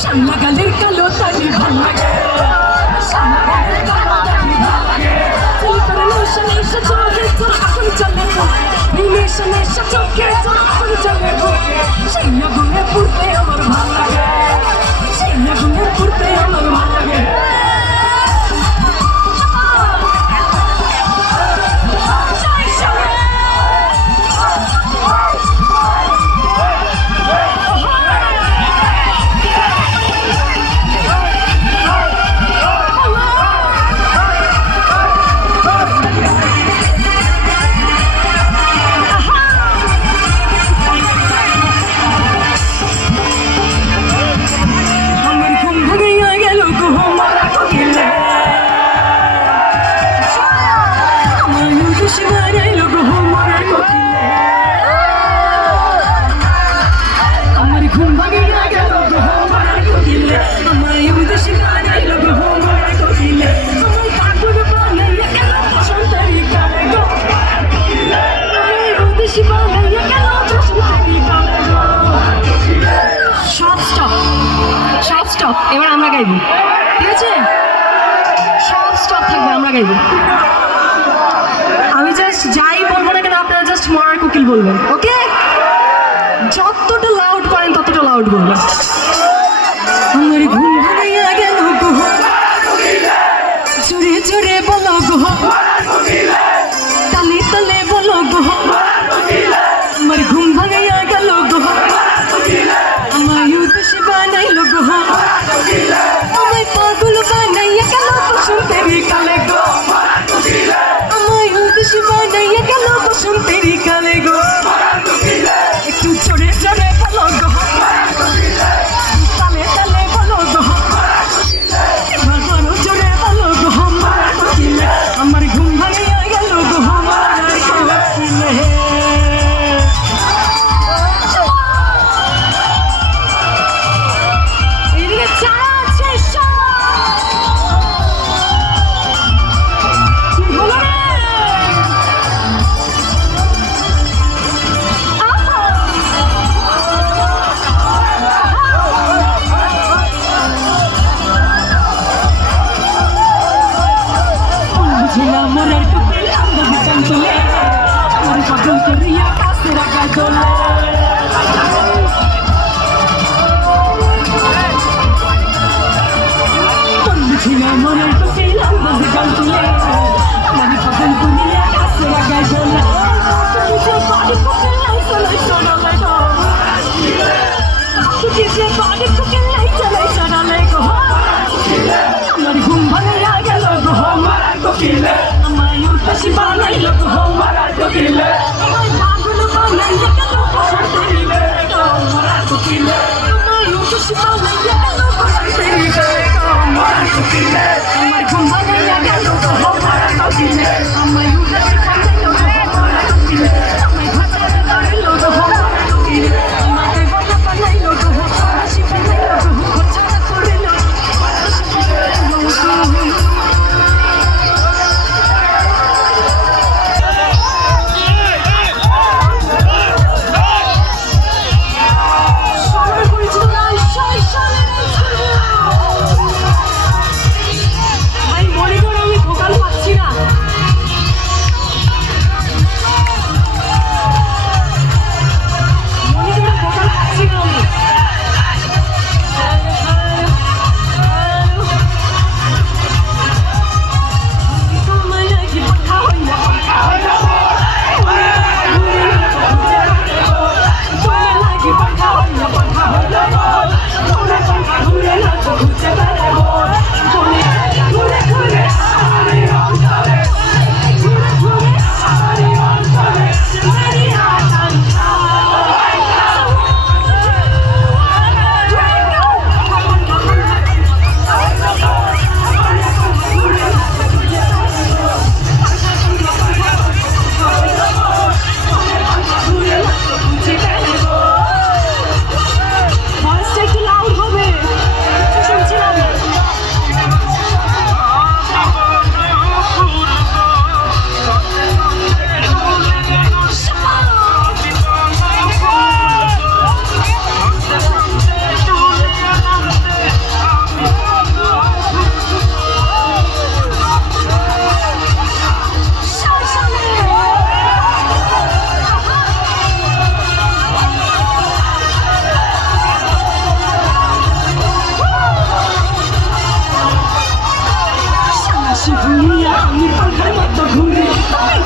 শ্যামলা গালের কালো তালি ভাল লাগে শ্যামলা গালের কালো তালি ভাল লাগে তুই করে নেশা নেশা চোখে তোর আগুন চলে নেশা নেশা চোখে তোর আগুন চলে সেই আগুনে পুড়তে আমার ভাল লাগে সেই আগুনে পুড়তে আমার ভাল লাগে এবার আমরা গাইব, ঠিক আছে? সব স্টপ থাকবে, আমরা গাইব। আমি জাস্ট যাই বলবো না কেন, আপনারা জাস্ট মরার কোকিল বলবেন, ওকে? যতটা লাউড পারেন ততটা লাউড বলবেন। আমার ঘুম ভাঙিয়া গেল গো, জোরে জোরে বলো গো, তালে তালে বলো গো, আমার ঘুম ভাঙিয়া গেল গো, আমার উদ্দেশ্য বানাইল গো, আমায় পাগল বানাইয়া গেল বসন্তের কালে গো, আমায় উদ্দেশ্য বানাইয়া গেল বসন্তের কালে গো, একটু জোরে জোরে বলো গো, তালে তালে বলো গো, এবার বড় জোরে বলো গো, আমার ঘুম ভাঙিয়া গেল গো, আমার কোকিলে। মরার কোকিল আন্দাজ গান তোলে, আমার পাগল করিয়া কাছে রাখা চলে। বুঝিলাম মরার কোকিল আন্দাজ গান তোলে, আমার পাগল করিয়া কাছে রাখা চলে। যে বাড়ি কোকিল নাই চলে চড়ালে গো, যে বাড়ি কোকিল নাই চলে চড়ালে গো, আমার ঘুম ভাঙিয়া গেল গো, মরার কোকিলে, আমায় উদ্দেশ্য বানাইল গো, মরার কোকিলে, আমায় পাগল বানাইয়া গেল বসন্তের কালে গো, মরার কোকিলে, আমায় উদ্দেশ্য বানাইয়া গেল বসন্তের কালে গো, মরার কোকিলে, আমার ঘুম ভাঙিয়া গেল গো, মরার কোকিলে, আমায় উদ্দেশ্য বানাইল গো, মরার কোকিলে, আমায় ভাষায় বানাইল গো, মরার কোকিলে, আমাকে ভাষা বানাইল গো, হাসি বানাইল গো, ছাড়া করিল আমি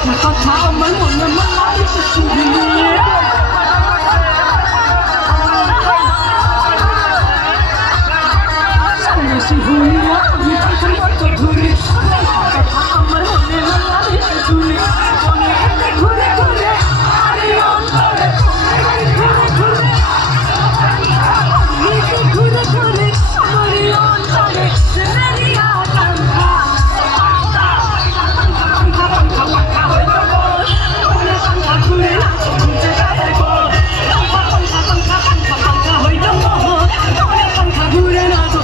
একটা কথা আমার মনে মালাই চুরিয়ে সন্ন্যাসী হইয়া আমি তখন কত ঘুরে কথা আমার মনে মালাই চুরি অনেক ঘুরে ঘুরে আরে অন্তরে ঘুরে ঘুরে আমার অন্তরে সেরিয়া কান্না ঘুরে না ঘুরতে যায় গো পাঙ্খা হইল মোহন পাঙ্খা ঘুরে না তো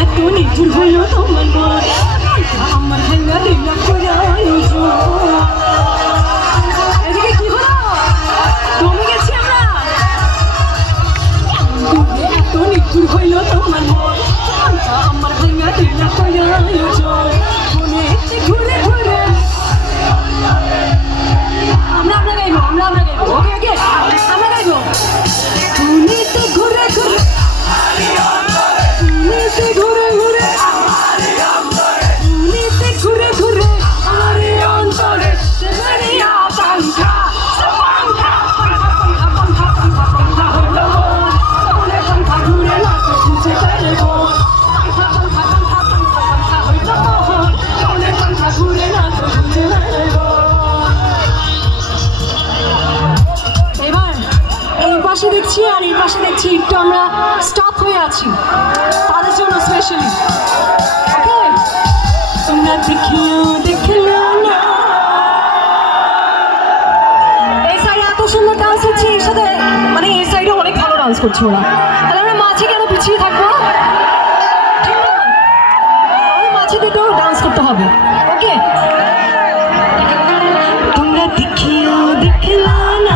এত নিঠুর হইল তোমার মন আমার ভেঙা দিলা করে এদিকে কি হলো কমে গেছি আমরা এত নিঠুর হইল তোমার মন আমার ভেঙা দিলা করে মনে ঘুরে ঘুরে আমরা গাইবো ওকে ওকে আমরা গাইবো শুনিতে ঘুরে ঘুরে শুনিতে ঘুরে ঘুরে শুনিতে ঘুরে ঘুরে আমার অন্তরে সেরিয়া পাঙ্খা পাঙ্খা হইল মনে পাঙ্খা ঘুরে না তো ঘুরতে যায় গো পাঙ্খা হইল মনে পাঙ্খা ঘুরে না তো ঘুরতে যায় গো এবার এই পাশে দেখছি আর এই পাশে দেখছি একটু আমরা স্টপ হয়ে আছি তাদের জন্য স্পেশালি ওকে তোমরা দেখিও না এই সাইডে এত সুন্দর ডান্স হচ্ছে এর সাথে মানে এই সাইডে অনেক ভালো ডান্স করছে ওরা তাহলে আমরা মাঝে কেন পিছিয়ে থাকবো ঠিক না আমাদের মাঝে দুটো ডান্স করতে হবে ওকে তোমরা দেখিও না